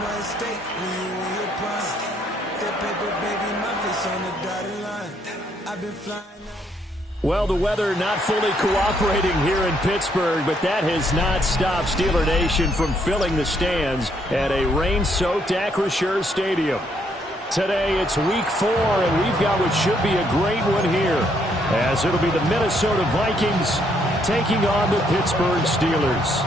my estate when you in your prime. That paper, baby, my face on the dotted line. I've been flying out. Well, the weather not fully cooperating here in Pittsburgh, but that has not stopped Steeler Nation from filling the stands at a rain-soaked Acrisure Stadium. Today, it's week 4, and we've got what should be a great one here, as it'll be the Minnesota Vikings taking on the Pittsburgh Steelers.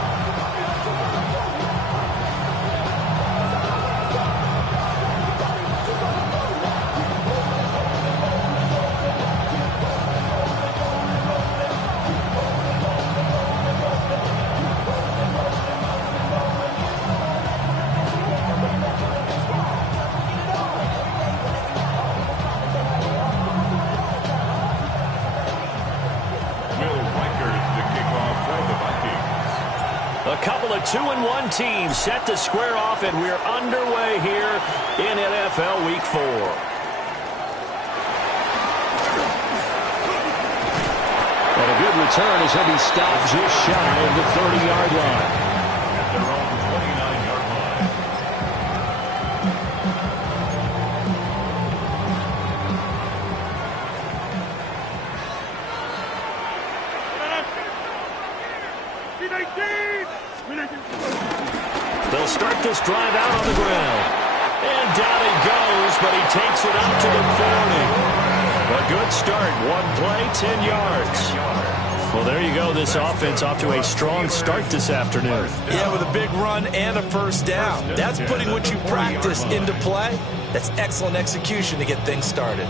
A couple of 2-1 teams set to square off, and we're underway here in NFL Week 4. And a good return as he'll be stopped just shy of the 30-yard line. At their own 29-yard line. They'll start this drive out on the ground. And down he goes, but he takes it up to the 40. A good start. One play, 10 yards. Well, there you go. This offense off to a strong start this afternoon. Yeah, with a big run and a first down. That's putting what you practice into play. That's excellent execution to get things started.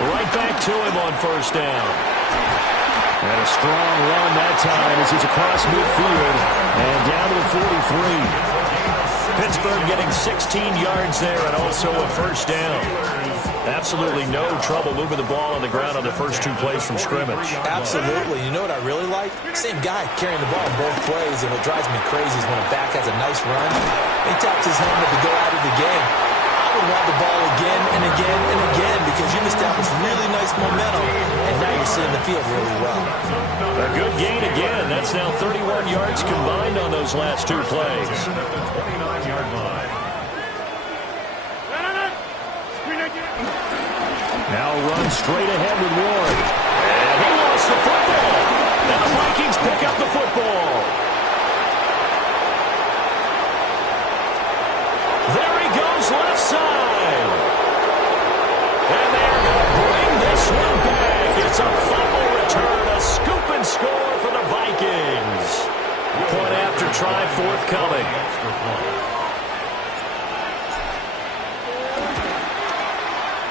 Right back to him on first down. And a strong run that time as he's across midfield and down to the 43. Pittsburgh getting 16 yards there and also a first down. Absolutely no trouble moving the ball on the ground on the first 2 plays from scrimmage. Absolutely. You know what I really like? Same guy carrying the ball in both plays, and what drives me crazy is when a back has a nice run, he taps his helmet to go out of the game. I would want the ball again and again and again because you've established really nice momentum, and now you're seeing the field really well. A good gain again. That's now 31 yards combined on those last 2 plays. Now run straight ahead with Ward. And he lost the football. And the Vikings pick up the football. There he goes left side. And they're going to bring this one back. It's a fumble return, a scoop and score for the Vikings. Point after try forthcoming.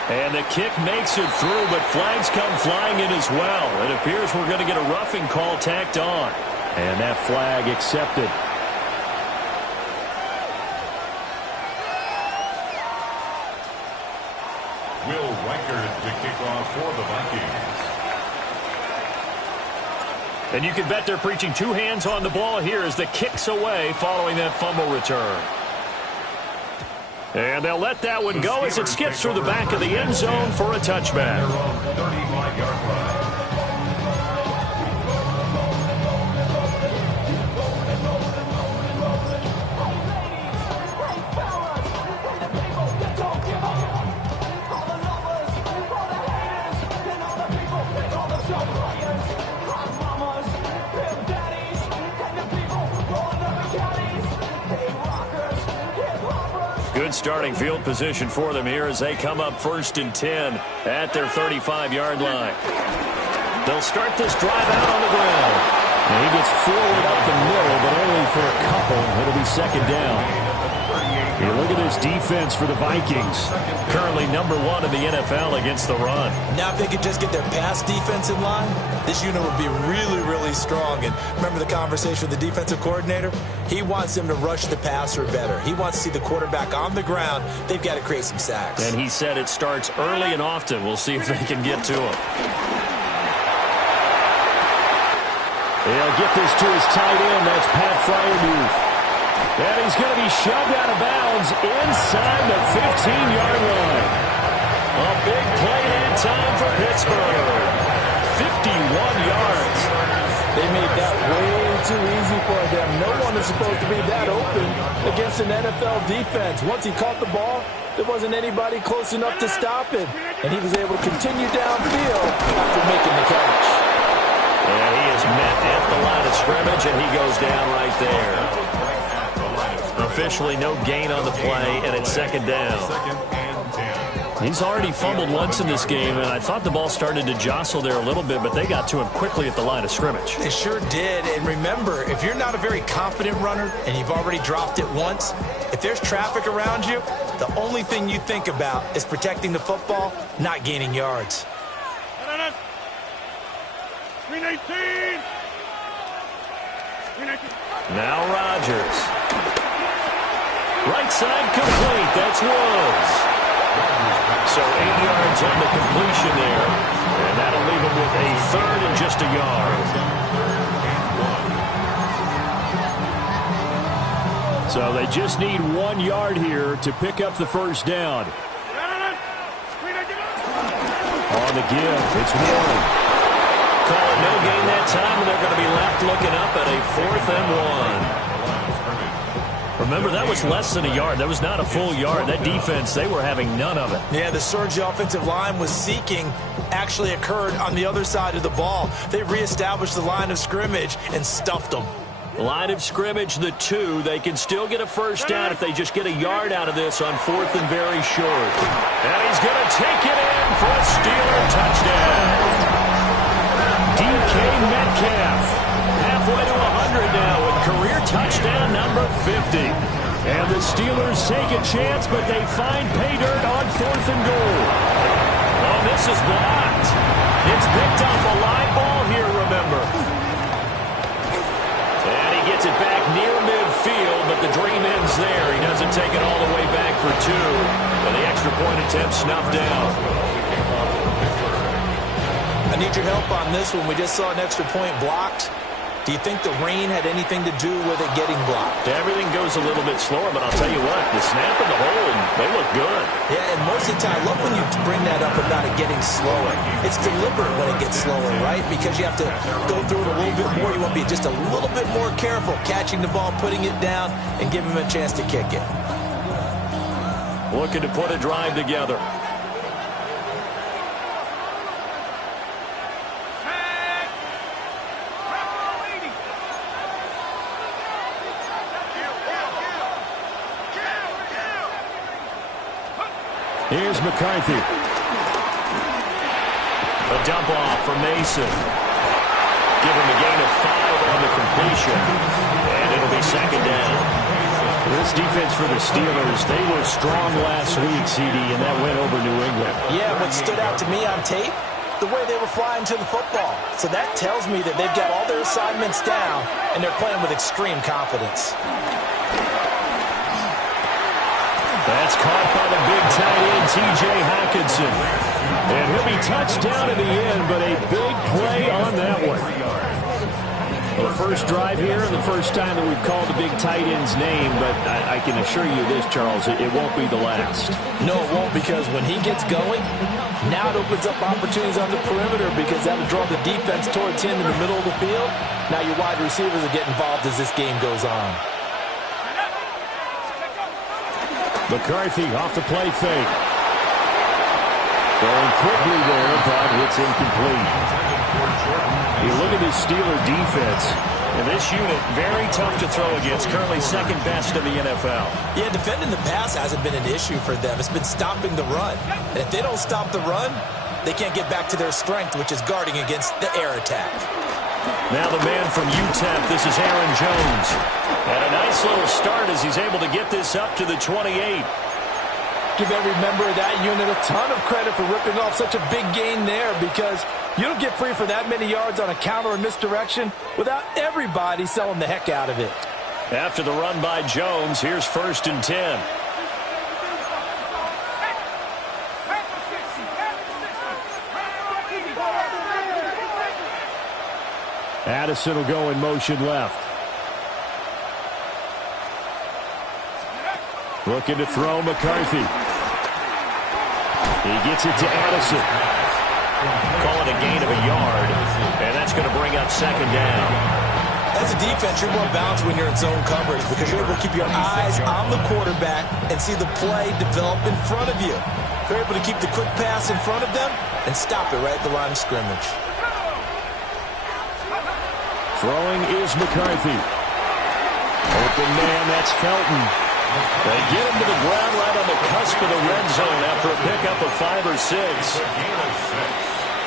And the kick makes it through, but flags come flying in as well. It appears we're going to get a roughing call tacked on. And that flag accepted. Will Reichard to kick off for the Vikings. And you can bet they're preaching 2 hands on the ball here as the kick's away following that fumble return. And they'll let that one go as it skips through the back of the end zone for a touchback. 35-yard line. Good starting field position for them here as they come up 1st and 10 at their 35-yard line. They'll start this drive out on the ground. And he gets forward up the middle, but only for a couple. It'll be 2nd down. You look at this defense for the Vikings. Currently #1 in the NFL against the run. Now if they could just get their pass defense in line, this unit would be really, really strong. And remember the conversation with the defensive coordinator? He wants them to rush the passer better. He wants to see the quarterback on the ground. They've got to create some sacks. And he said it starts early and often. We'll see if they can get to him. He'll get this to his tight end. That's Pat Freiermuth. And he's going to be shoved out of bounds inside the 15-yard line. A big play and time for Pittsburgh. 51 yards. They made that way too easy for them. No one is supposed to be that open against an NFL defense. Once he caught the ball, there wasn't anybody close enough to stop it. And he was able to continue downfield after making the catch. Yeah, he is met at the line of scrimmage, and he goes down right there. Officially no gain on the play, and it's second down. He's already fumbled once in this game, and I thought the ball started to jostle there a little bit, but they got to him quickly at the line of scrimmage. They sure did. And remember, if you're not a very confident runner and you've already dropped it once, if there's traffic around you, the only thing you think about is protecting the football, not gaining yards. 319. Now Rodgers. Right side complete. That's Woods. So 8 yards on the completion there. And that'll leave him with a third and just a yard. So they just need 1 yard here to pick up the first down. On the give, it's Warren. Call it no gain that time, and they're going to be left looking up at a 4th and 1. Remember, that was less than a yard. That was not a full yard. That defense, they were having none of it. Yeah, the surge the offensive line was seeking actually occurred on the other side of the ball. They reestablished the line of scrimmage and stuffed them. Line of scrimmage, the 2. They can still get a first down if they just get a yard out of this on 4th and very short. And he's going to take it in for a Steeler touchdown. DK Metcalf, halfway to 100 now with career touchdown number 50. And the Steelers take a chance, but they find pay dirt on 4th and goal. Oh, this is blocked. It's picked off a line ball here, remember. And he gets it back near midfield, but the dream ends there. He doesn't take it all the way back for 2. And the extra point attempt snuffed down. I need your help on this one. We just saw an extra point blocked. Do you think the rain had anything to do with it getting blocked? Everything goes a little bit slower, but I'll tell you what, the snap and the hold, they look good. Yeah, and most of the time, I love when you bring that up about it getting slower. It's deliberate when it gets slower, right? Because you have to go through it a little bit more. You want to be just a little bit more careful catching the ball, putting it down, and giving him a chance to kick it. Looking to put a drive together. Here's McCarthy. A dump off for Mason. Give him a gain of 5 on the completion. And it'll be second down. This defense for the Steelers, they were strong last week, CD, and that went over New England. Yeah, what stood out to me on tape, the way they were flying to the football. So that tells me that they've got all their assignments down, and they're playing with extreme confidence. That's caught by the big tight end, T.J. Hockenson. And he'll be touched down in the end, but a big play on that one. Well, the first drive here and the first time that we've called the big tight end's name, but I can assure you this, Charles, it won't be the last. No, it won't, because when he gets going, now it opens up opportunities on the perimeter because that would draw the defense towards him in the middle of the field. Now your wide receivers will get involved as this game goes on. McCarthy off the play fake. Throwing quickly there, but it's incomplete. You look at this Steeler defense, and this unit very tough to throw against, currently second best in the NFL. Yeah, defending the pass hasn't been an issue for them. It's been stopping the run. And if they don't stop the run, they can't get back to their strength, which is guarding against the air attack. Now the man from UTEP, this is Aaron Jones. And a nice little start as he's able to get this up to the 28. Give every member of that unit a ton of credit for ripping off such a big gain there, because you don't get free for that many yards on a counter or misdirection without everybody selling the heck out of it. After the run by Jones, here's 1st and 10. Addison will go in motion left. Looking to throw McCarthy. He gets it to Addison. Call it a gain of a yard, and that's going to bring up second down. As a defense, you're more balanced when you're in zone coverage because you're able to keep your eyes on the quarterback and see the play develop in front of you. You're able to keep the quick pass in front of them and stop it right at the line of scrimmage. Throwing is McCarthy. Open man, that's Felton. They get him to the ground right on the cusp of the red zone after a pickup of 5 or 6.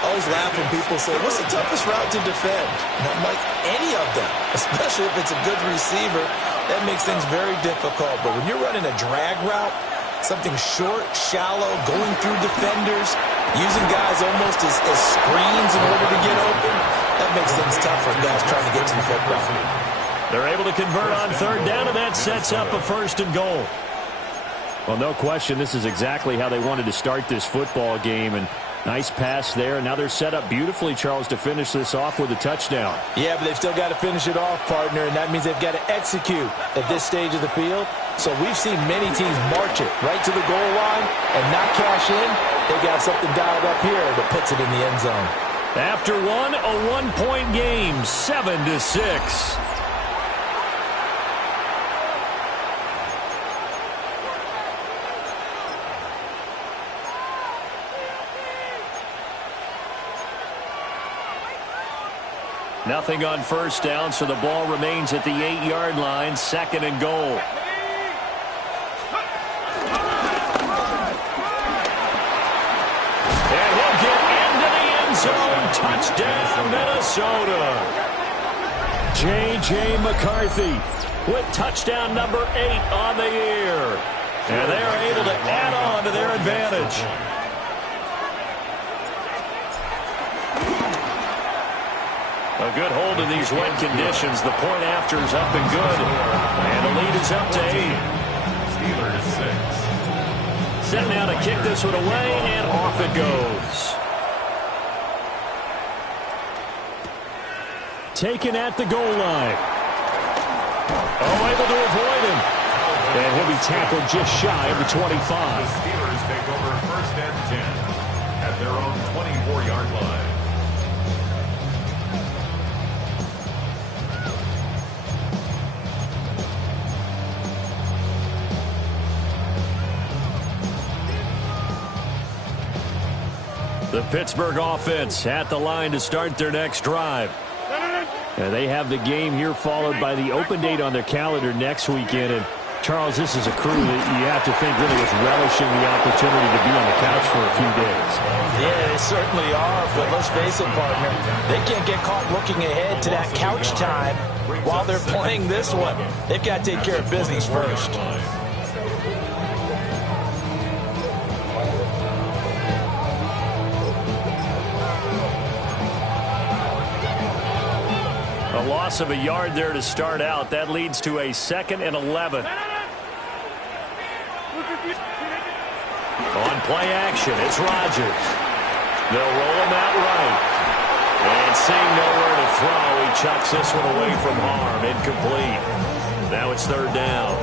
I always laugh when people say, what's the toughest route to defend? And I'm like, any of them, especially if it's a good receiver. That makes things very difficult. But when you're running a drag route, something short, shallow, going through defenders, using guys almost as screens in order to get open, that makes things tough for guys trying to get to the football. They're able to convert on third down, and that sets up a 1st and goal. Well, no question, this is exactly how they wanted to start this football game. And nice pass there. Now they're set up beautifully, Charles, to finish this off with a touchdown. Yeah, but they've still got to finish it off, partner, and that means they've got to execute at this stage of the field. So we've seen many teams march it right to the goal line and not cash in. They got something dialed up here that puts it in the end zone. After one, a 1-point game, 7-6. Nothing on first down, so the ball remains at the 8-yard line, 2nd and goal. And he'll get into the end zone. Touchdown, Minnesota. J.J. McCarthy with touchdown number 8 on the year. And they're able to add on to their advantage. A good hold in these wet conditions. The point after is up and good. And the lead is up to 8. Steelers 6. Set now to kick this one away, and off it goes. Taken at the goal line. Oh, able to avoid him. And he'll be tackled just shy of the 25. The Steelers take over 1st and 10 at their own 24-yard line. The Pittsburgh offense at the line to start their next drive. They have the game here followed by the open date on their calendar next weekend. And Charles, this is a crew that you have to think really is relishing the opportunity to be on the couch for a few days. Yeah, they certainly are, but let's face it, partner, they can't get caught looking ahead to that couch time while they're playing this one. They've got to take care of business first. A loss of a yard there to start out. That leads to a 2nd and 11. On play action, it's Rodgers. They'll roll him out right. And seeing nowhere to throw, he chucks this one away from harm. Incomplete. Now it's 3rd down.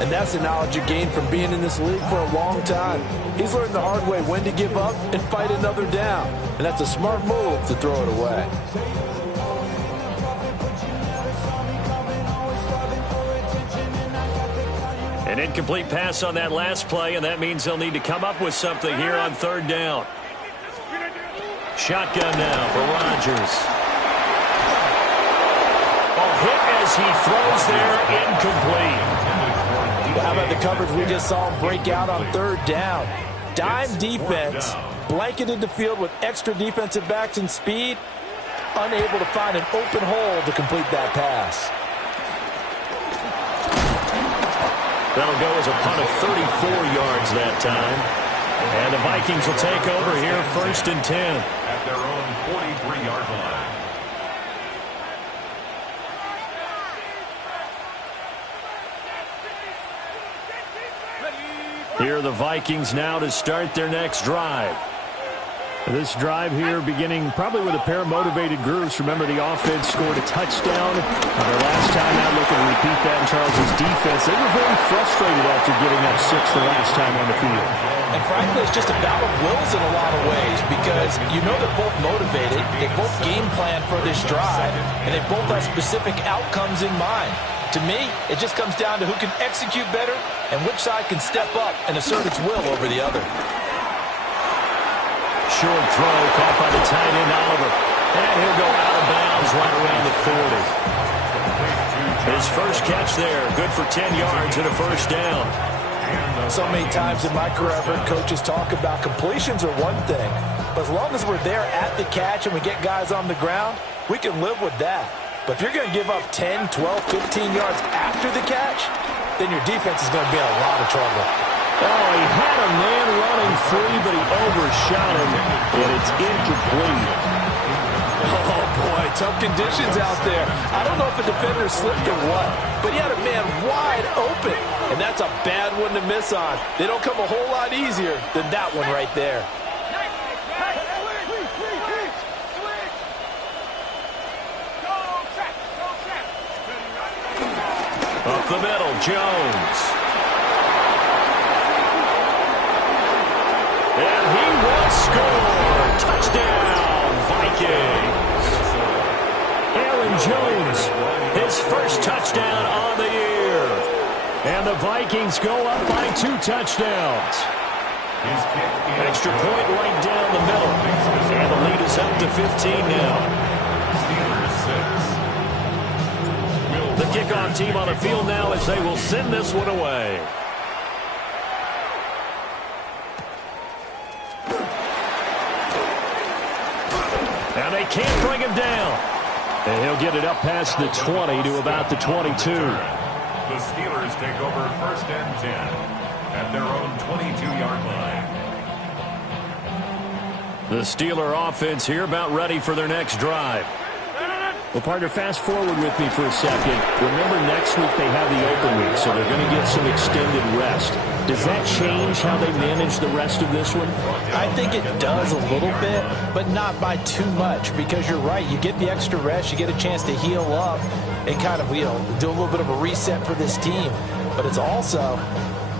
And that's the knowledge you gain from being in this league for a long time. He's learned the hard way when to give up and fight another down. And that's a smart move to throw it away. An incomplete pass on that last play, and that means they'll need to come up with something here on 3rd down. Shotgun now for Rodgers. A hit as he throws there, incomplete. How about the coverage we just saw him break out on 3rd down? Dime defense, blanketed the field with extra defensive backs and speed, unable to find an open hole to complete that pass. That'll go as a punt of 34 yards that time. And the Vikings will take over here 1st and 10. At their own 43-yard line. Here are the Vikings now to start their next drive. This drive here beginning probably with a pair of motivated groups. Remember, the offense scored a touchdown. Their last time out, looking to repeat that in Charles' defense. They were very frustrated after giving up 6 the last time on the field. And frankly, it's just a battle of wills in a lot of ways because you know they're both motivated. They both game plan for this drive, and they both have specific outcomes in mind. To me, it just comes down to who can execute better and which side can step up and assert its will over the other. Short throw caught by the tight end, Oliver. And he'll go out of bounds right around the 40. His first catch there, good for 10 yards and a first down. So many times in my career, I've heard coaches talk about completions are one thing, but as long as we're there at the catch and we get guys on the ground, we can live with that. But if you're going to give up 10, 12, 15 yards after the catch, then your defense is going to be in a lot of trouble. Oh, he had a man running free, but he overshot him, and it's incomplete. Oh, boy, tough conditions out there. I don't know if a defender slipped or what, but he had a man wide open, and that's a bad one to miss on. They don't come a whole lot easier than that one right there. Up the middle, Jones. And he will score. Touchdown, Vikings. Aaron Jones, his first touchdown on the year. And the Vikings go up by 2 touchdowns. Extra point right down the middle. And the lead is up to 15 now. The kickoff team on the field now as they will send this one away. And they can't bring him down. And he'll get it up past the 20 to about the 22. The Steelers take over 1st and 10 at their own 22-yard line. The Steeler offense here about ready for their next drive. Well, partner, fast forward with me for a second. Remember, next week they have the open week, so they're going to get some extended rest. Does that change how they manage the rest of this one? I think it does a little bit, but not by too much, because you're right. You get the extra rest, you get a chance to heal up and kind of, do a little bit of a reset for this team. But it's also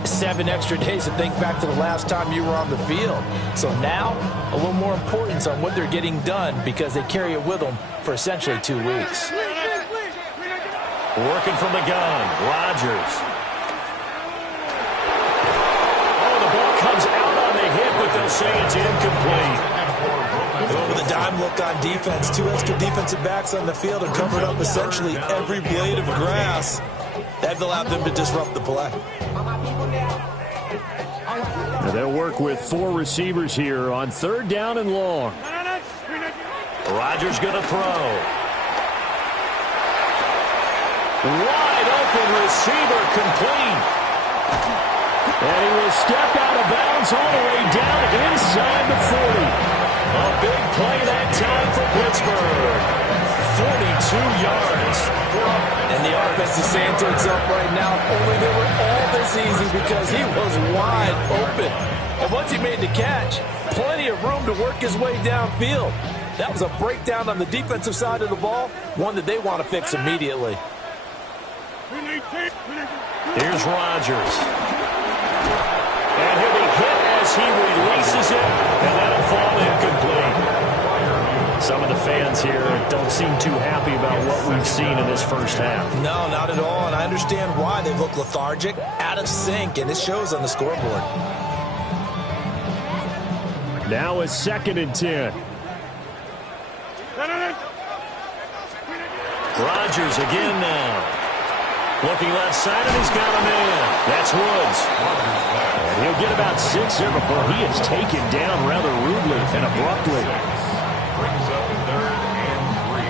7 extra days to think back to the last time you were on the field. So now, a little more importance on what they're getting done because they carry it with them for essentially 2 weeks. Working from the gun, Rodgers. Oh, the ball comes out on the hit, but they'll say it's incomplete. With a dime look on defense, 2 extra defensive backs on the field have covered up essentially every blade of grass. That allowed them to disrupt the play. Now they'll work with 4 receivers here on 3rd down and long. Rodgers going to throw. Wide open receiver, complete. And he will step out of bounds all the way down inside the 40. A big play that time for Pittsburgh. 42 yards. And the offense is saying to itself right now, only they were all this easy because he was wide open. And once he made the catch, plenty of room to work his way downfield. That was a breakdown on the defensive side of the ball, one that they want to fix immediately. Here's Rodgers. And he'll be hit as he releases it, and that'll fall incomplete. Some of the fans here don't seem too happy about what we've seen in this first half. No, not at all, and I understand why. They look lethargic, out of sync, and it shows on the scoreboard. Now it's 2nd and 10. Rodgers again now. Looking left side, and he's got a man. That's Woods. And he'll get about 6 here before he is taken down rather rudely and abruptly. Brings up 3rd and 3.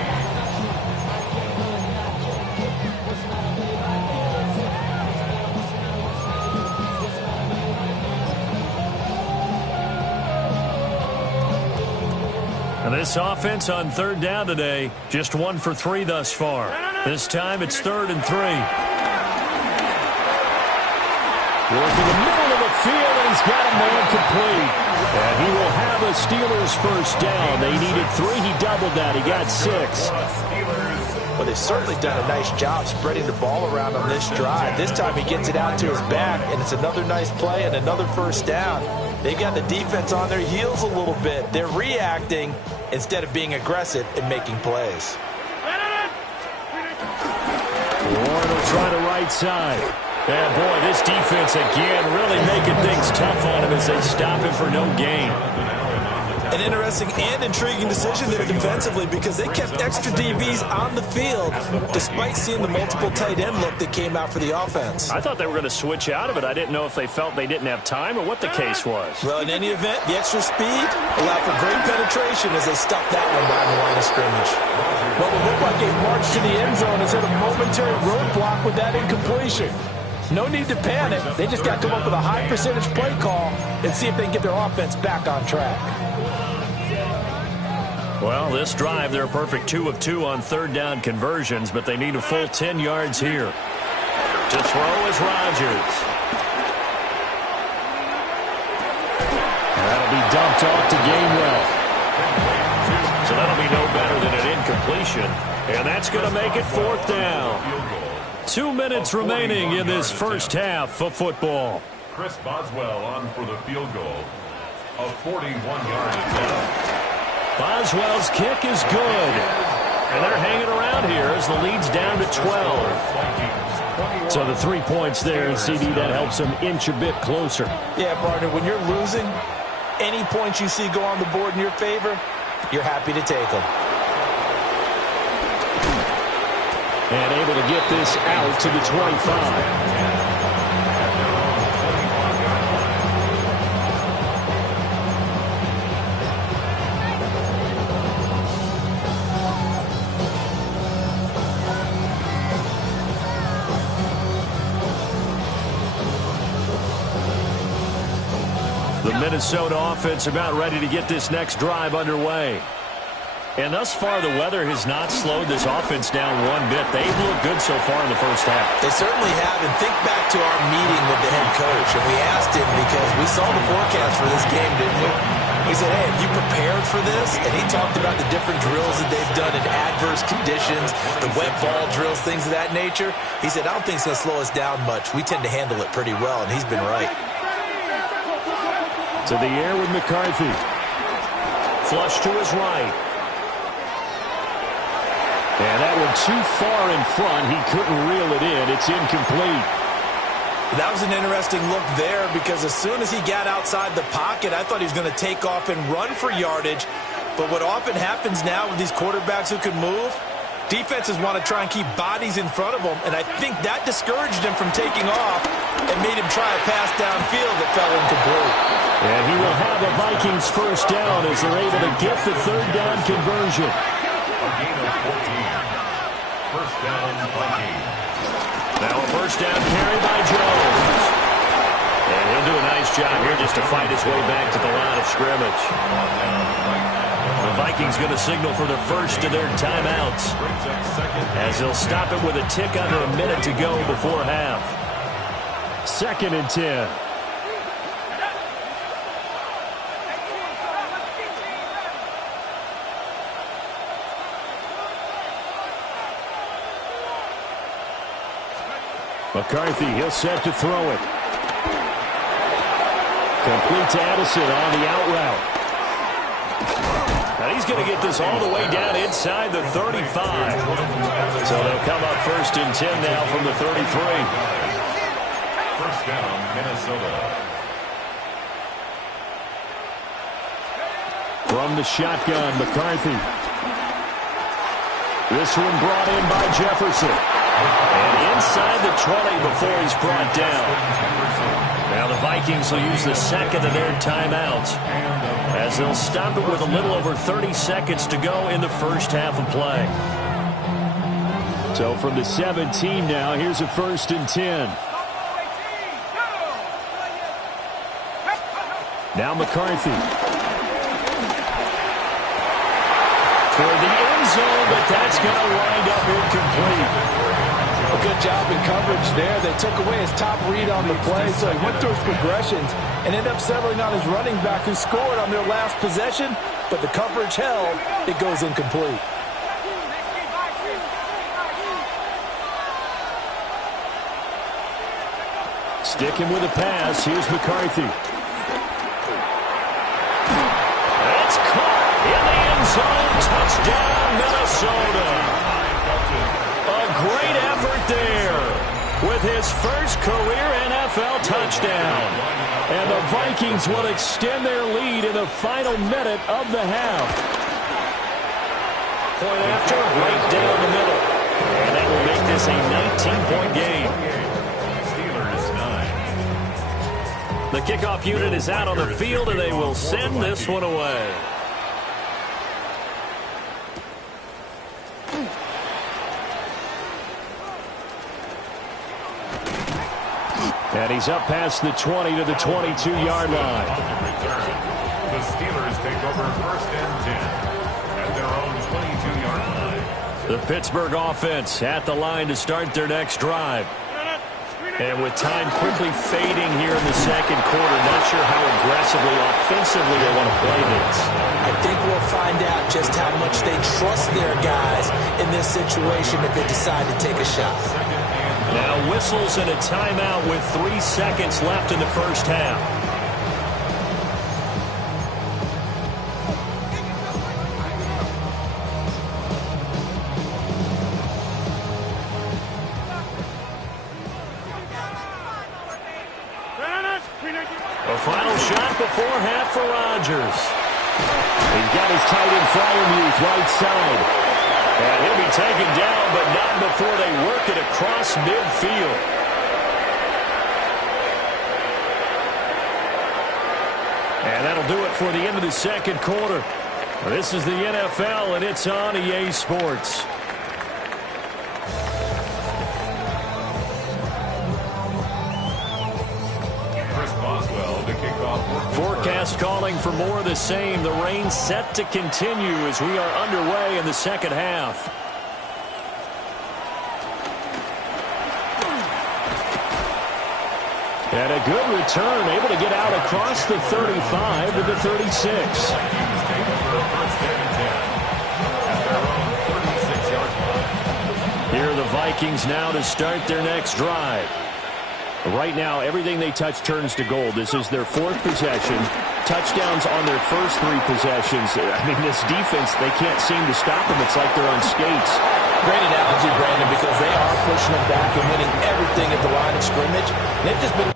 And this offense on 3rd down today, just 1 for 3 thus far. This time it's 3rd and 3. Working the middle of the field, and he's He's got a man complete. And he will have a Steelers first down. They needed 3. He doubled that. He got 6. Well, they've certainly done a nice job spreading the ball around on this drive. This time he gets it out to his back, and it's another nice play and another first down. They've got the defense on their heels a little bit. They're reacting instead of being aggressive and making plays. Warren will try the right side. And, boy, this defense again really making things tough on him as they stop him for no gain. An interesting and intriguing decision there defensively because they kept extra DBs on the field despite seeing the multiple tight end look that came out for the offense. I thought they were going to switch out of it. I didn't know if they felt they didn't have time or what the case was. Well, in any event, the extra speed allowed for great penetration as they stuffed that one behind the line of scrimmage. Well, it looked like a march to the end zone has hit a momentary roadblock with that incompletion. No need to panic. They just got to come up with a high percentage play call and see if they can get their offense back on track. Well, this drive, they're a perfect 2 of 2 on third down conversions, but they need a full 10 yards here. To throw is Rodgers. And that'll be dumped off to Gainwell. So that'll be no better than an incompletion. And that's going to make it 4th down. 2 minutes remaining in this first half of football. Chris Boswell on for the field goal. A 41-yard attempt. Boswell's kick is good. And they're hanging around here as the lead's down to 12. So the 3 points there, and CD, that helps them inch a bit closer. Yeah, partner, when you're losing, any points you see go on the board in your favor, you're happy to take them. And able to get this out to the 25. The Minnesota offense about ready to get this next drive underway. And thus far, the weather has not slowed this offense down one bit. They've looked good so far in the first half. They certainly have. And think back to our meeting with the head coach. And we asked him because we saw the forecast for this game, didn't we? We said, hey, have you prepared for this? And he talked about the different drills that they've done in adverse conditions, the wet ball drills, things of that nature. He said, I don't think it's going to slow us down much. We tend to handle it pretty well, and he's been right. To the air with McCarthy. Flush to his right. And that one too far in front. He couldn't reel it in. It's incomplete. That was an interesting look there because as soon as he got outside the pocket, I thought he was going to take off and run for yardage. But what often happens now with these quarterbacks who can move, defenses want to try and keep bodies in front of them, and I think that discouraged him from taking off and made him try a pass downfield that fell incomplete. And he will have a Vikings first down as they're able to get the third down conversion. A gain of 14. First down, Vikings. Now a first down carry by Jones. And he'll do a nice job here just to fight his way back to the line of scrimmage. The Vikings going to signal for the first of their timeouts as they'll stop it with a tick under a minute to go before half. 2nd and 10. McCarthy, he'll set to throw it. Complete to Addison on the out route. And he's going to get this all the way down inside the 35. So they'll come up 1st and 10 now from the 33. First down, Minnesota. From the shotgun, McCarthy. This one brought in by Jefferson. And inside the 20 before he's brought down. Now the Vikings will use the second of their timeouts as they'll stop it with a little over 30 seconds to go in the first half of play. So from the 17 now, here's a 1st and 10. Now McCarthy. For the end zone, but that's going to wind up incomplete. A good job in coverage there. They took away his top read on the play, so he went through his progressions and ended up settling on his running back who scored on their last possession, but the coverage held. It goes incomplete. Sticking with the pass. Here's McCarthy. That's caught in the end zone. Touchdown, Minnesota. A great effort there with his first career NFL touchdown. And the Vikings will extend their lead in the final minute of the half. Point after, right down the middle. And that will make this a 19-point game. The kickoff unit is out on the field, and they will send this one away. And he's up past the 20 to the 22-yard line. The Steelers take over 1st and 10 at their own 22-yard line. The Pittsburgh offense at the line to start their next drive. And with time quickly fading here in the second quarter, not sure how aggressively, offensively they want to play this. I think we'll find out just how much they trust their guys in this situation if they decide to take a shot. Now whistles and a timeout with 3 seconds left in the first half. A final shot before half for Rodgers. He's got his tight end Freiermuth right side. And he'll be taken down, but not before they work it across midfield. And that'll do it for the end of the second quarter. This is the NFL, and it's on EA Sports. Forecast calling for more of the same. The rain set to continue as we are underway in the second half. And a good return, able to get out across the 35 to the 36. Here are the Vikings now to start their next drive. Right now, everything they touch turns to gold. This is their 4th possession. Touchdowns on their first 3 possessions. I mean, this defense, they can't seem to stop them. It's like they're on skates. Great analogy, Brandon, because they are pushing them back and winning everything at the line of scrimmage. They've just been...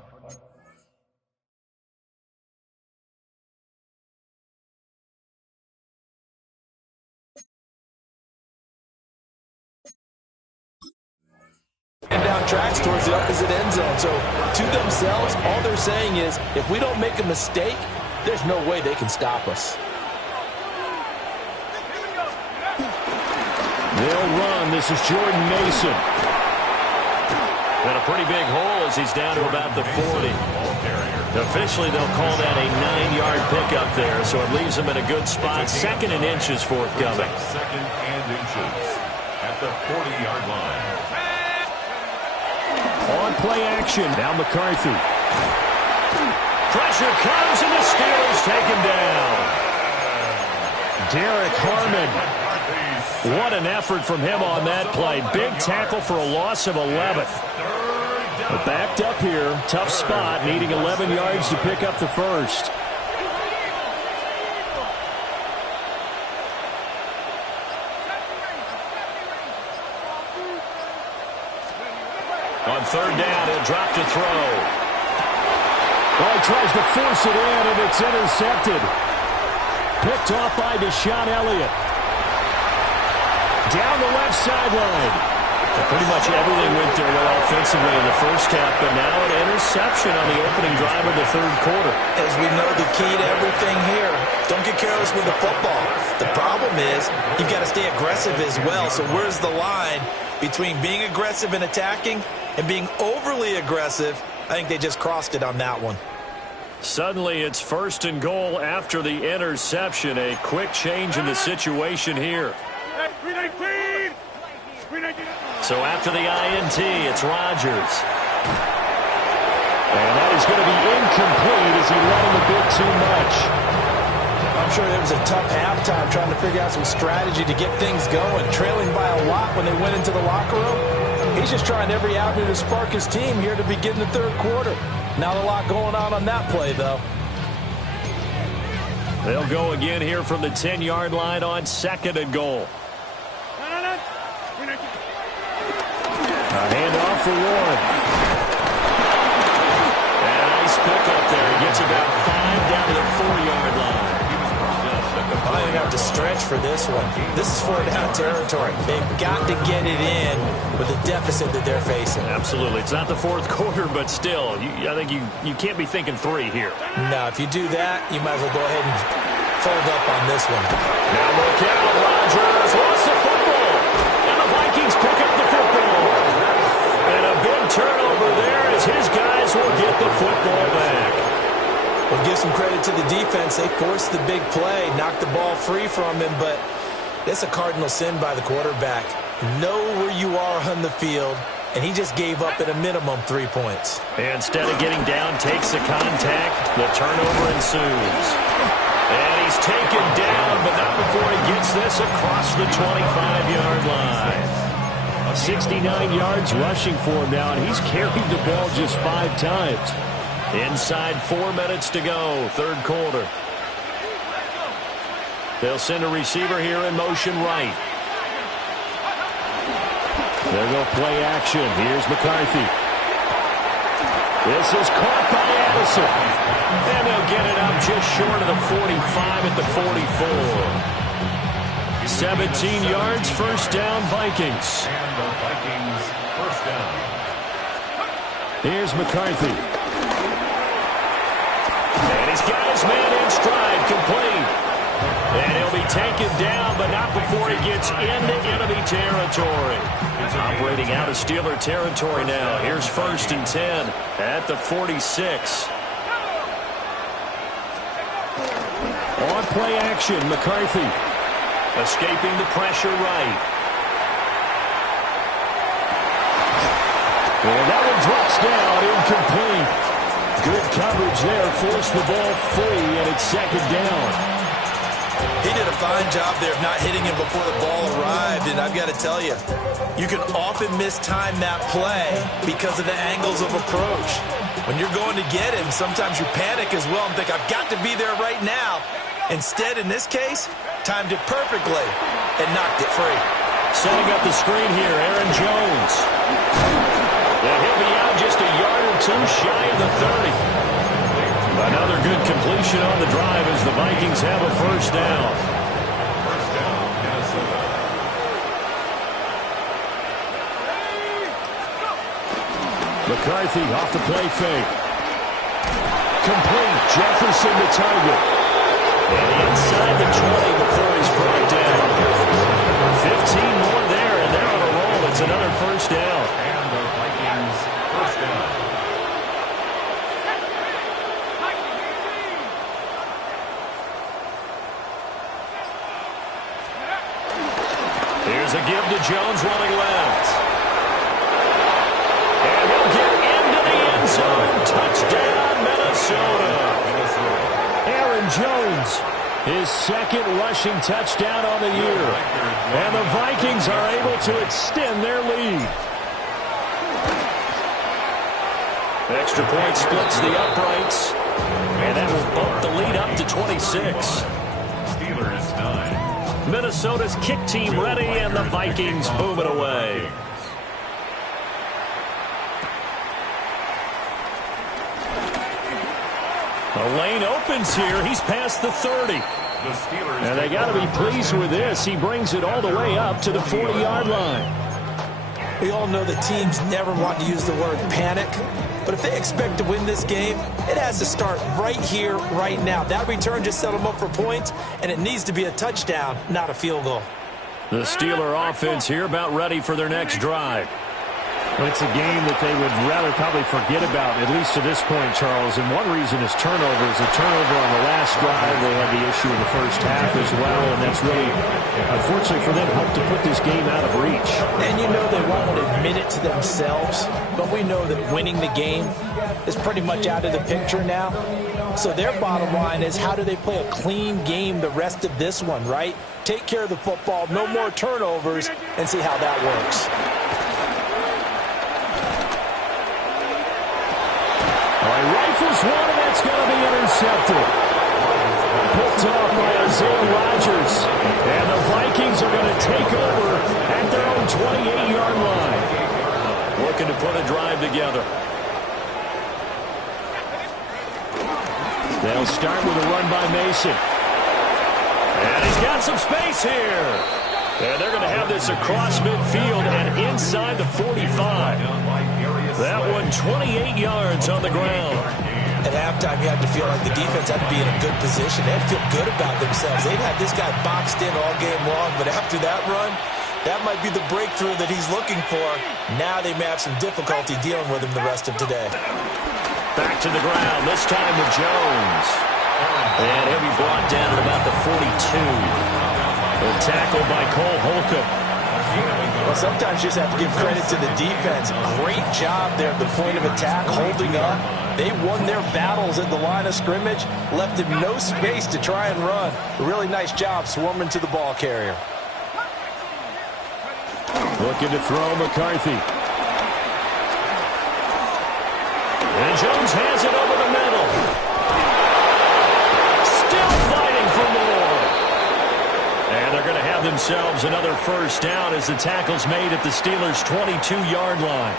and down tracks towards the opposite end zone. So to themselves, all they're saying is, if we don't make a mistake, there's no way they can stop us. They'll run. This is Jordan Mason. And a pretty big hole as he's down to about the 40. Officially, they'll call that a 9-yard pickup there, so it leaves them in a good spot. 2nd and inches forthcoming. 2nd and inches at the 40-yard line. On play action. Now McCarthy. Pressure comes and the Steelers take him down. Derek Harmon. What an effort from him on that play. Big tackle for a loss of 11. Backed up here. Tough spot. Needing 11 yards to pick up the first. On 3rd down, he'll drop to throw. Well, he tries to force it in, and it's intercepted. Picked off by Deshaun Elliott. Down the left sideline. Pretty much everything went their way offensively in the first half, but now an interception on the opening drive of the 3rd quarter. As we know, the key to everything here, don't get careless with the football. The problem is you've got to stay aggressive as well. So where's the line between being aggressive and attacking and being overly aggressive? I think they just crossed it on that one. Suddenly it's 1st and goal after the interception. A quick change in the situation here. So after the INT, it's Rodgers. And that is going to be incomplete as he let him a bit too much. I'm sure it was a tough halftime trying to figure out some strategy to get things going. Trailing by a lot when they went into the locker room. He's just trying every avenue to spark his team here to begin the third quarter. Not a lot going on that play, though. They'll go again here from the 10-yard line on 2nd and goal. A handoff for Warren. And a nice pickup there. He gets about 5 down to the 4-yard line. I didn't have to stretch for this one. This is 4-down territory. They've got to get it in with the deficit that they're facing. Absolutely. It's not the fourth quarter, but still, I think you can't be thinking 3 here. No, if you do that, you might as well go ahead and fold up on this one. Now look out. Rodgers lost the football. And the Vikings pick up the football. And a big turnover there as his guys will get the football back. We'll give some credit to the defense. They forced the big play, knocked the ball free from him, but that's a cardinal sin by the quarterback. Know where you are on the field, and he just gave up at a minimum 3 points. And instead of getting down, takes the contact. The turnover ensues. And he's taken down, but not before he gets this across the 25-yard line. 69 yards rushing for him now, and he's carried the ball just 5 times. Inside 4 minutes to go, third quarter. They'll send a receiver here in motion right. There go play action. Here's McCarthy. This is caught by Addison. And they'll get it up just short of the 45 at the 44. 17 yards, first down, Vikings. And the Vikings first down. Here's McCarthy. And he's got his man in stride, complete. And he'll be taken down, but not before he gets into enemy territory. Operating out of Steeler territory now. Here's 1st and 10 at the 46. On play action, McCarthy. Escaping the pressure right. And that one drops down, incomplete. Good coverage there, forced the ball free, and it's 2nd down. He did a fine job there of not hitting him before the ball arrived, and I've got to tell you, you can often mistime that play because of the angles of approach. When you're going to get him, sometimes you panic as well and think, I've got to be there right now. Instead, in this case, timed it perfectly and knocked it free. Setting up the screen here, Aaron Jones. And he'll be out just a yard or 2 shy of the 30. Another good completion on the drive as the Vikings have a first down. First down, Minnesota. McCarthy off the play fake. Complete. Jefferson to target. And inside the 20 before he's brought down. 15 more there, and they're on a roll. It's another first down. And the Vikings first down. Here's a give to Jones running left. And he'll get into the end zone. Touchdown, Minnesota. Aaron Jones, his 2nd rushing touchdown on the year. And the Vikings are able to extend their lead. Extra point splits the uprights. And that will bump the lead up to 26. Steelers 9. Minnesota's kick team ready, and the Vikings boom it away. The lane opens here. He's past the 30. The Steelers. And they got to be pleased with this. He brings it all the way up to the 40-yard line. We all know that teams never want to use the word panic, but if they expect to win this game, it has to start right here, right now. That return just set them up for points, and it needs to be a touchdown, not a field goal. The Steeler offense here about ready for their next drive. Well, it's a game that they would rather probably forget about, at least to this point, Charles. And one reason is turnovers. A turnover on the last drive. They had the issue in the first half as well, and that's really, unfortunately for them, helped to put this game out of reach. And you know they won't admit it to themselves, but we know that winning the game is pretty much out of the picture now. So their bottom line is, how do they play a clean game the rest of this one, right? Take care of the football, no more turnovers, and see how that works. Rifles one, and that's going to be intercepted. Picked off by Isaiah Rodgers. And the Vikings are going to take over at their own 28-yard line. Looking to put a drive together. They'll start with a run by Mason. And he's got some space here. And they're going to have this across midfield and inside the 45. That one 28 yards on the ground. At halftime, you had to feel like the defense had to be in a good position. They had to feel good about themselves. They've had this guy boxed in all game long, but after that run, that might be the breakthrough that he's looking for. Now they may have some difficulty dealing with him the rest of today. Back to the ground, this time with Jones. And he'll be brought down at about the 42. A tackle by Cole Holcomb. Well, sometimes you just have to give credit to the defense. Great job there at the point of attack, holding up. They won their battles at the line of scrimmage, left him no space to try and run. A really nice job swarming to the ball carrier. Looking to throw McCarthy. And Jones has it over the middle. Still fighting for more. And they're going to have themselves another first down as the tackle's made at the Steelers' 22-yard line.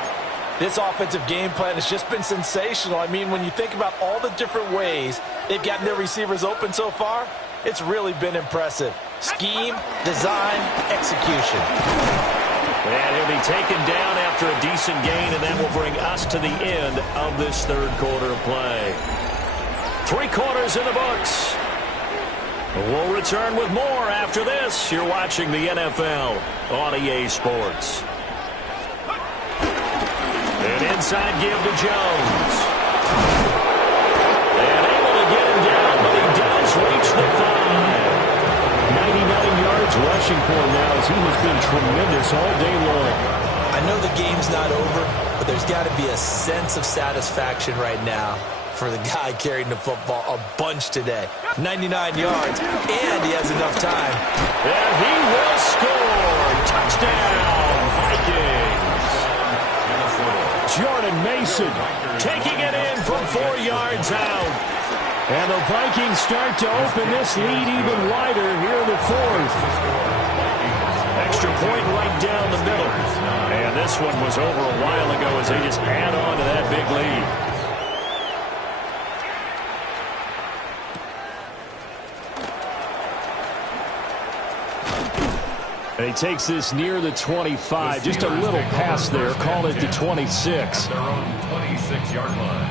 This offensive game plan has just been sensational. I mean, when you think about all the different ways they've gotten their receivers open so far, it's really been impressive. Scheme, design, execution. And he'll be taken down after a decent gain, and that will bring us to the end of this third quarter of play. 3 quarters in the books. We'll return with more after this. You're watching the NFL on EA Sports. An inside give to Jones. And able to get him down, but he does reach the 5. 99 yards rushing for him now as he has been tremendous all day long. I know the game's not over, but there's got to be a sense of satisfaction right now for the guy carrying the football a bunch today. 99 yards, and he has enough time. And he will score. Touchdown, Vikings. Jordan Mason taking it in from 4 yards out. And the Vikings start to open this lead even wider here in the fourth. Extra point right down the middle. And this one was over a while ago as they just add on to that big lead. And he takes this near the 25. Just a little pass there. Call it the 26. At their own 26-yard line.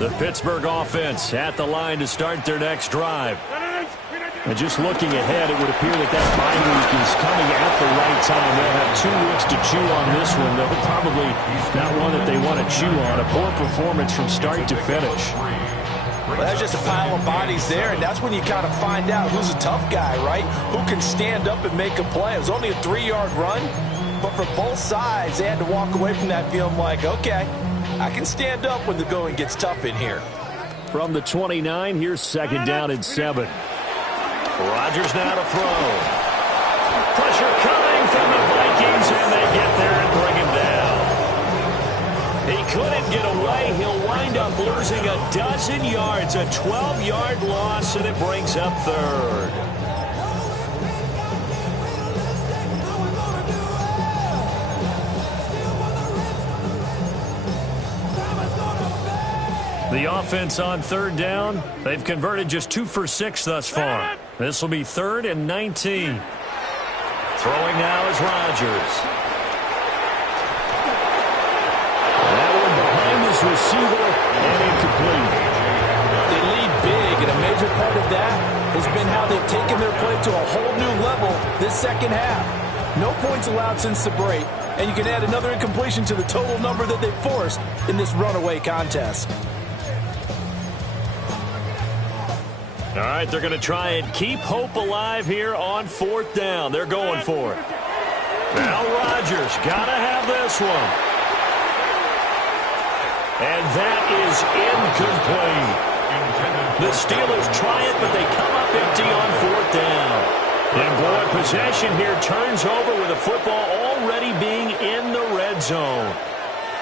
The Pittsburgh offense at the line to start their next drive. And just looking ahead, it would appear that bye week is coming at the right time. They'll have 2 weeks to chew on this one, though probably not one that they want to chew on. A poor performance from start to finish. Well, that's just a pile of bodies there, and that's when you kind of find out who's a tough guy, right? Who can stand up and make a play. It was only a 3-yard run, but for both sides, they had to walk away from that feeling like, okay, I can stand up when the going gets tough in here. From the 29, here's second down and 7. Rodgers now to throw. Pressure coming from the Vikings, and they get there and bring him down. He couldn't get away. He'll wind up losing a dozen yards, a 12-yard loss, and it brings up third. The offense on third down, they've converted just 2 for 6 thus far. This will be 3rd and 19. Throwing now is Rodgers. taking their play to a whole new level this second half. No points allowed since the break, and you can add another incompletion to the total number that they forced in this runaway contest. All right, they're going to try and keep hope alive here on fourth down. They're going for it. Now Rodgers got to have this one. And that is incomplete. The Steelers try it, but they come up empty on fourth down. And boy, possession here turns over with the football already being in the red zone.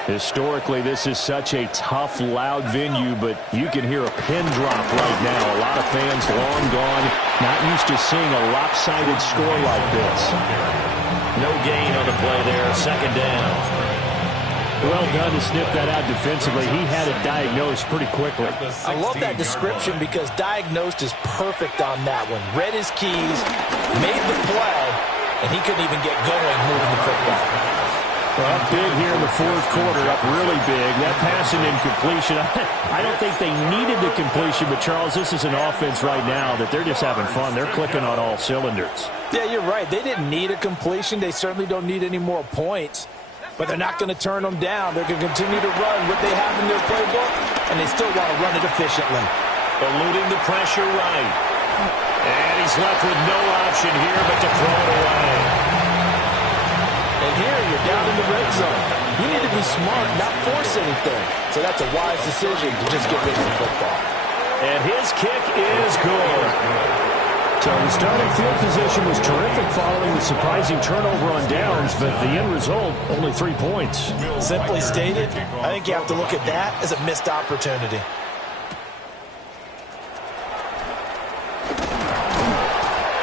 Historically, this is such a tough, loud venue, but you can hear a pin drop right now. A lot of fans long gone, not used to seeing a lopsided score like this. No gain on the play there, second down. Well done to sniff that out defensively. He had it diagnosed pretty quickly. I love that description because diagnosed is perfect on that one. Read his keys, made the play, and he couldn't even get going moving the football. Well, up big here in the fourth quarter, up really big. That passing incompletion, I don't think they needed the completion, but Charles, this is an offense right now that they're just having fun. They're clicking on all cylinders. Yeah, you're right. They didn't need a completion. They certainly don't need any more points. But they're not going to turn them down. They're going to continue to run what they have in their playbook, and they still want to run it efficiently. Eluding the pressure right. And he's left with no option here but to throw it away. And here you're down in the red zone. You need to be smart, not force anything. So that's a wise decision to just get rid of the football. And his kick is good. So the starting field position was terrific following the surprising turnover on downs, but the end result, only 3 points. Simply stated, I think you have to look at that as a missed opportunity.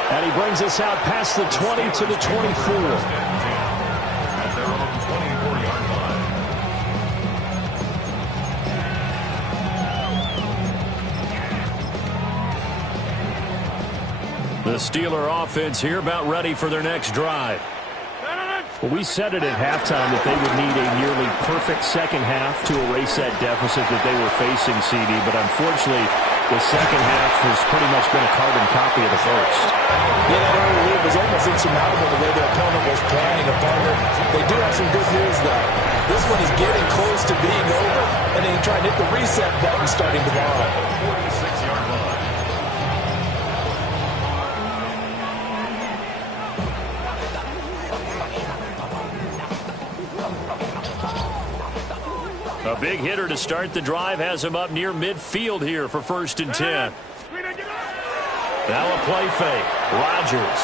And he brings us out past the 20 to the 24. The Steeler offense here about ready for their next drive. Well, we said it at halftime that they would need a nearly perfect second half to erase that deficit that they were facing, CD, but unfortunately, the second half has pretty much been a carbon copy of the first. Yeah, that early lead was almost insurmountable the way their opponent was playing a partner. They do have some good news, though. This one is getting close to being over, and they try and hit the reset button starting tomorrow. 46-yard line. A big hitter to start the drive has him up near midfield here for 1st and 10. Now a play fake. Rodgers.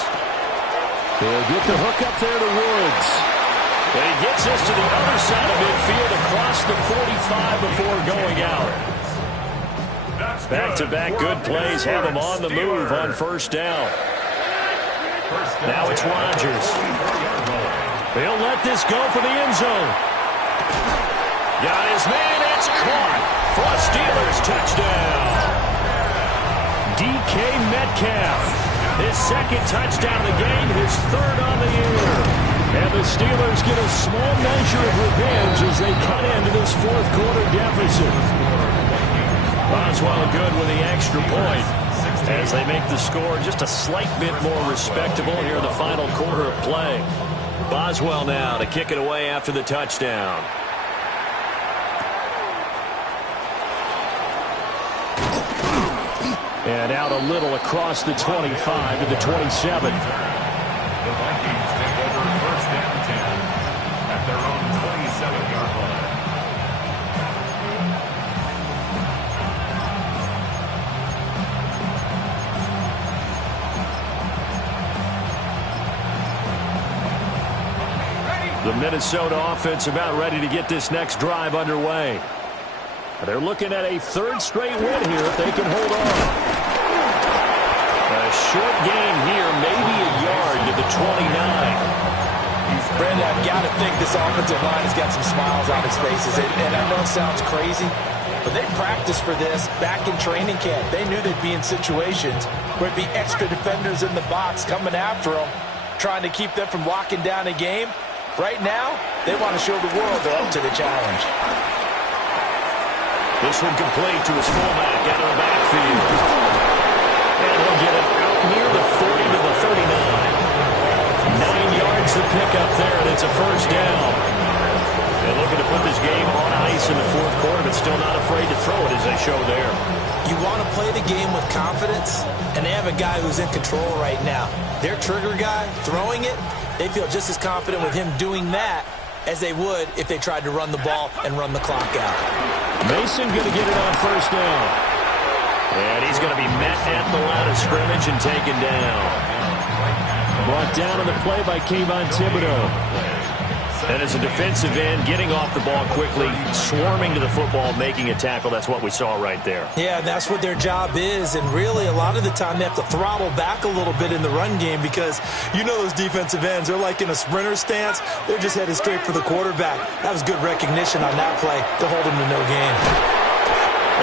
He'll get the hook up there to Woods. And he gets this to the other side of midfield across the 45 before going out. Back-to-back good plays have him on the move on 1st down. Now it's Rodgers. He'll let this go for the end zone. Got his man, it's caught for a Steelers touchdown. DK Metcalf, his second touchdown of the game, his third on the year. And the Steelers get a small measure of revenge as they cut into this fourth quarter deficit. Boswell good with the extra point as they make the score just a slight bit more respectable here in the final quarter of play. Boswell now to kick it away after the touchdown. And out a little across the 25 to the 27. The Vikings take over 1st and 10 at their own 27-yard line. The Minnesota offense about ready to get this next drive underway. They're looking at a 3rd straight win here if they can hold on. A short gain here, maybe a yard to the 29. Brandon, I've got to think this offensive line has got some smiles on its faces. And I know it sounds crazy, but they practiced for this back in training camp. They knew they'd be in situations where it'd be extra defenders in the box coming after them, trying to keep them from locking down a game. Right now, they want to show the world they're up to the challenge. This one complete to his fullback out of the backfield. And he'll get it out near the 40 to the 39. 9 yards to pick up there, and it's a first down. They're looking to put this game on ice in the fourth quarter, but still not afraid to throw it as they show there. You want to play the game with confidence, and they have a guy who's in control right now. Their trigger guy throwing it, they feel just as confident with him doing that as they would if they tried to run the ball and run the clock out. Mason going to get it on first down. And he's going to be met at the line of scrimmage and taken down. Brought down on the play by Kayvon Thibodeau. And as a defensive end, getting off the ball quickly, swarming to the football, making a tackle. That's what we saw right there. Yeah, that's what their job is. And really, a lot of the time, they have to throttle back a little bit in the run game because you know those defensive ends, they're like in a sprinter stance. They're just headed straight for the quarterback. That was good recognition on that play to hold him to no gain.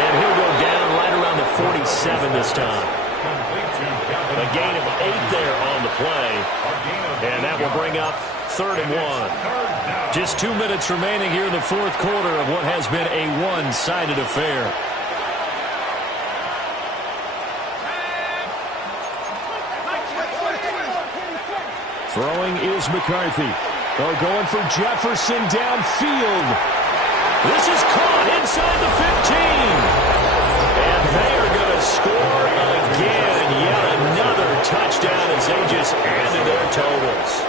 And he'll go down right around the 47 this time. A gain of 8 there on the play. And that will bring up 3rd and 1. Just 2 minutes remaining here in the fourth quarter of what has been a one-sided affair. Throwing is McCarthy. They're going for Jefferson downfield. This is caught inside the 15. And they are going to score again. Yet another touchdown as they just added their totals.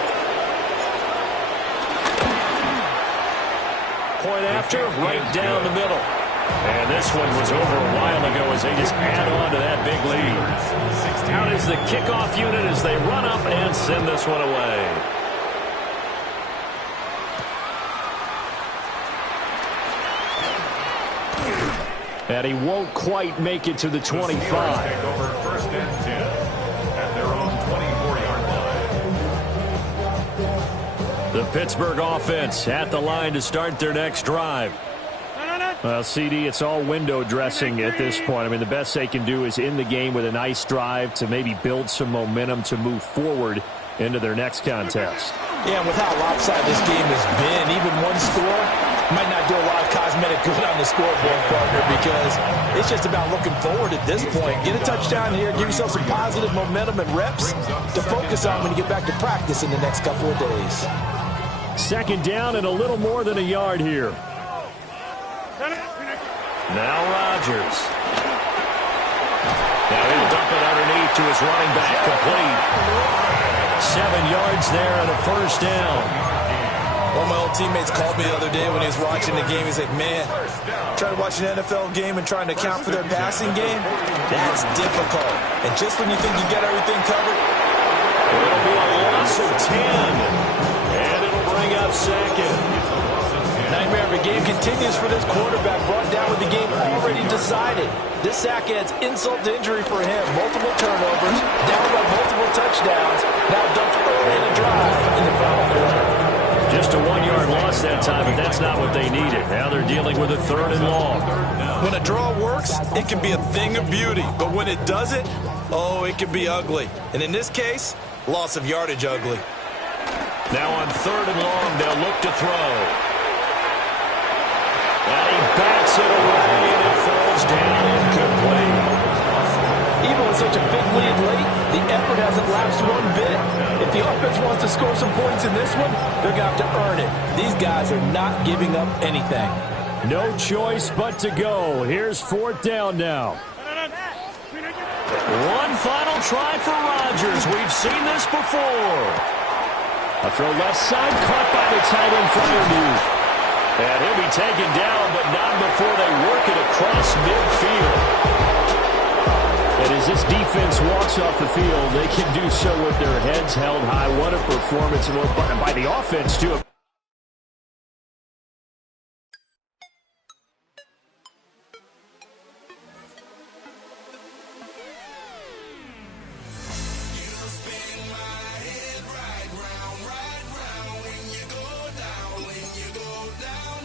Point after, right down the middle. And this one was over a while ago as they just add on to that big lead. Out is the kickoff unit as they run up and send this one away. And he won't quite make it to the 25. Take over 1st and 10 at their own 24-yard line. The Pittsburgh offense at the line to start their next drive. Well, CD, it's all window dressing at this point. I mean, the best they can do is in the game with a nice drive to maybe build some momentum to move forward into their next contest. Yeah, and with how lopsided this game has been, even one score might not do a lot of cosmetic good on the scoreboard, partner, because it's just about looking forward at this point. Get a touchdown here, give yourself some positive momentum and reps to focus on when you get back to practice in the next couple of days. 2nd down and a little more than a yard here. Now Rodgers. Now he'll dump it underneath to his running back, complete. 7 yards there and a first down. One of my old teammates called me the other day when he was watching the game. He's like, man, trying to watch an NFL game and trying to account for their passing game, that's difficult. And just when you think you got everything covered, it'll be a loss of 10. And it'll bring up 2nd. Nightmare of a game continues for this quarterback, brought down with the game already decided. This sack adds insult to injury for him. Multiple turnovers, down by multiple touchdowns, now dumped early in the drive in the final quarter. Just a 1-yard loss that time, but that's not what they needed. Now they're dealing with a 3rd and long. When a draw works, it can be a thing of beauty. But when it doesn't, oh, it can be ugly. And in this case, loss of yardage ugly. Now on 3rd and long, they'll look to throw. And he bats it away, and it falls down incomplete. Even with such a big lead late, the effort hasn't lapsed one bit. If the offense wants to score some points in this one, they're going to have to earn it. These guys are not giving up anything. No choice but to go. Here's 4th down now. One final try for Rodgers. We've seen this before. A throw left side, caught by the tight end Freiermuth. And he'll be taken down, but not before they work it across midfield. And as this defense walks off the field, they can do so with their heads held high. What a performance by the offense, too.